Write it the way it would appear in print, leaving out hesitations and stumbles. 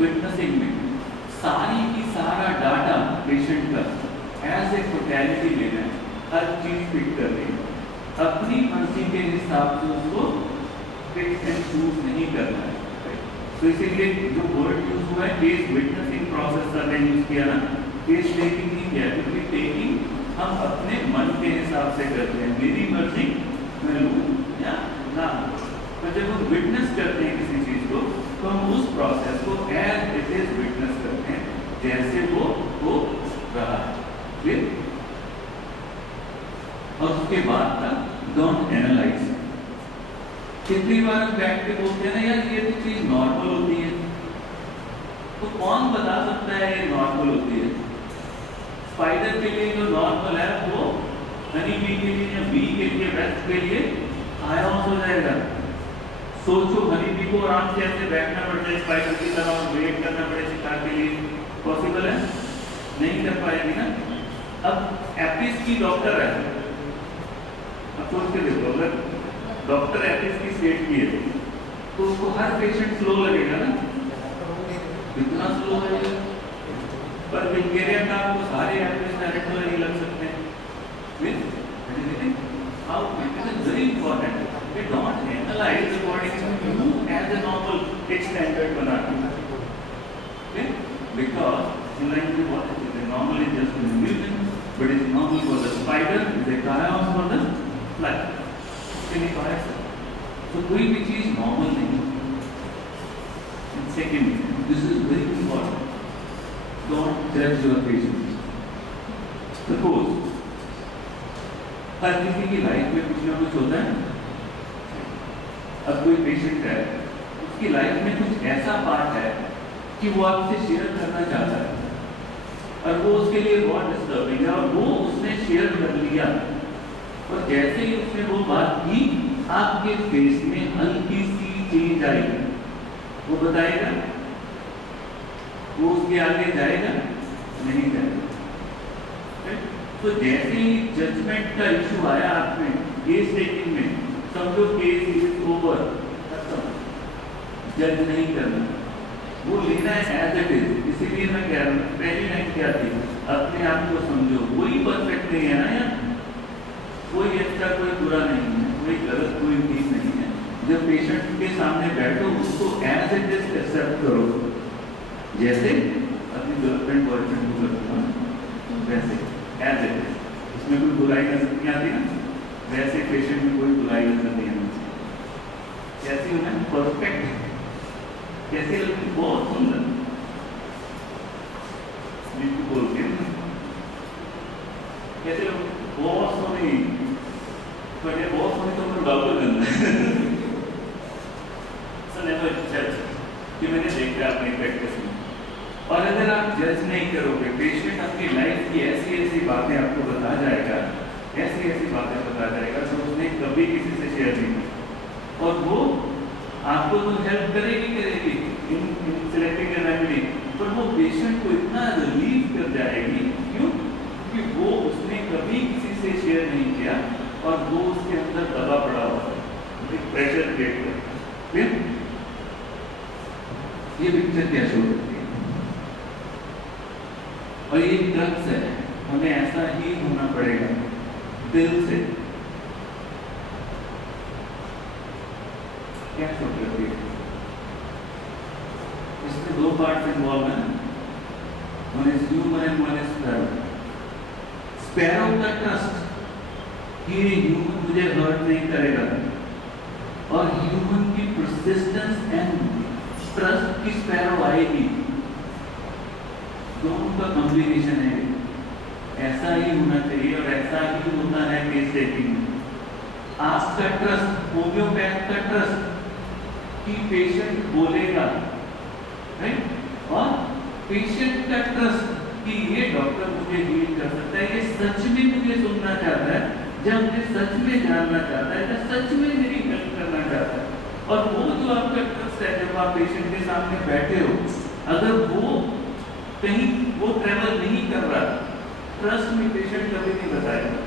Witnessing में सारी की सारा डाटा पेशेंट का एज ए टोटलिटी लेना है, हर चीज पिक करनी है, अपनी मर्जी के हिसाब से उसको पिक एंड चूज नहीं करना है। तो इसीलिए जो वर्ड यूज हुआ है केस विटनेसिंग प्रोसेस सर ने यूज किया ना, केस टेकिंग नहीं किया, क्योंकि टेकिंग हम अपने मन के हिसाब से करते हैं, मेरी मर्जी मैं लूं या ना। तो जब हम विटनेस करते हैं किसी चीज को तो हम उस प्रोसेस को एज इट इज विटनेस करते हैं जैसे वो हो रहा है। फिर और उसके बाद का डोंट एनालाइज। कितनी बार हम बैठ के बोलते हैं ना यार ये तो चीज नॉर्मल होती है, तो कौन बता सकता है ये नॉर्मल होती है? स्पाइडर के लिए जो नॉर्मल है वो हनी बी के लिए या बी के लिए वेस्ट के लिए आयास हो जाएगा। सोचो हनी बी को आराम से ऐसे बैठना पड़ जाए स्पाइडर की तरह और वेट करना पड़े शिकार के लिए, पॉसिबल है? नहीं कर पाएगी ना। अब एपिस की डॉक्टर है, अब सोच के देखो अगर डॉक्टर एपिस की स्टेट की है तो उसको हर पेशेंट स्लो लगेगा ना, कितना स्लो लगेगा। पर विंगेरिया का आपको सारे एपिस डायरेक्ट नहीं लग सकते हैं। How it is very important. We don't analyze according to you as a normal standard बनाते हैं, okay? Because in like what is it? Normal is just a mutant, but it's normal for the spider, is a chaos for the fly. Can you correct that? So कोई भी चीज normal नहीं। And second, this is very important. Don't judge your patients. Suppose हर किसी की life में कुछ ना कुछ होता है। अब कोई पेशेंट है, उसकी लाइफ में कुछ ऐसा पार्ट है कि वो आपसे शेयर करना चाहता है और वो उसके लिए बहुत डिस्टर्बिंग है और वो उसने शेयर कर लिया और जैसे ही उसने वो बात की आपके फेस में हल्की सी चेंज आएगी। वो बताएगा, वो उसके आगे जाएगा नहीं जाएगा। तो जैसे ही जजमेंट का इशू आया आप में केस टेकिंग में, समझो केस इज ओवर, जज नहीं करना, वो लेना है एज इट इज। इसीलिए मैं कह रहा हूँ पहली लाइन क्या थी, अपने आप को समझो, कोई परफेक्ट नहीं है ना यार, कोई अच्छा कोई बुरा नहीं है, कोई गलत कोई ठीक नहीं है। जब पेशेंट के सामने बैठो उसको एज इट इज एक्सेप्ट करो, जैसे अपनी गर्लफ्रेंड बॉयफ्रेंड को करते हो वैसे एज इट इज, इसमें कोई बुराई नजर नहीं आती ना, वैसे पेशेंट में कोई बुराई नजर नहीं आती। कैसी होना परफेक्ट, कैसे लगती, बहुत सुंदर बिल्कुल बोल के कैसे लोग बहुत सोनी, पर ये बहुत सोनी तो मैं डॉक्टर करना सो नेवर जज, कि मैंने देखा अपनी प्रैक्टिस में। और अगर आप जज नहीं करोगे, पेशेंट अपनी लाइफ की ऐसी ऐसी बातें आपको बता जाएगा, ऐसी ऐसी बातें बता जाएगा जो उसने कभी किसी से शेयर नहीं की, और वो आपको तो हेल्प करेगी इन सिलेक्टिंग ए रेमेडी, पर वो पेशेंट को इतना रिलीव कर जाएगी। क्यों? क्योंकि वो उसने कभी किसी से शेयर नहीं किया और वो उसके अंदर दबा पड़ा हुआ है, एक प्रेशर क्रिएट कर। फिर ये पिक्चर क्या शो करती है? और ये ड्रग्स है, हमें ऐसा ही होना पड़ेगा दिल से। क्या शो करती है? इसमें दो पार्ट्स इन्वॉल्व हैं, one is human and one is sparrow. Sparrow का ट्रस्ट कि ह्यूमन मुझे हर्ट नहीं करेगा, और ह्यूमन की परसिस्टेंस एंड ट्रस्ट की स्पैरो आएगी, दोनों का कॉम्बिनेशन है। ऐसा ही होना चाहिए और ऐसा ही होता है केस टेकिंग में। आपका ट्रस्ट, होम्योपैथ का ट्रस्ट कि पेशेंट बोलेगा, राइट, और पेशेंट का ट्रस्ट कि ये डॉक्टर मुझे हील कर सकता है, ये सच में मुझे सुनना चाहता है, जब मुझे सच में जानना चाहता है, जब सच में मेरी हेल्प करना चाहता है। और वो जो आपका ट्रस्ट है, जब आप पेशेंट के सामने बैठे हो, अगर वो कहीं वो ट्रेवल नहीं कर रहा, ट्रस्ट में पेशेंट कभी नहीं बताएगा।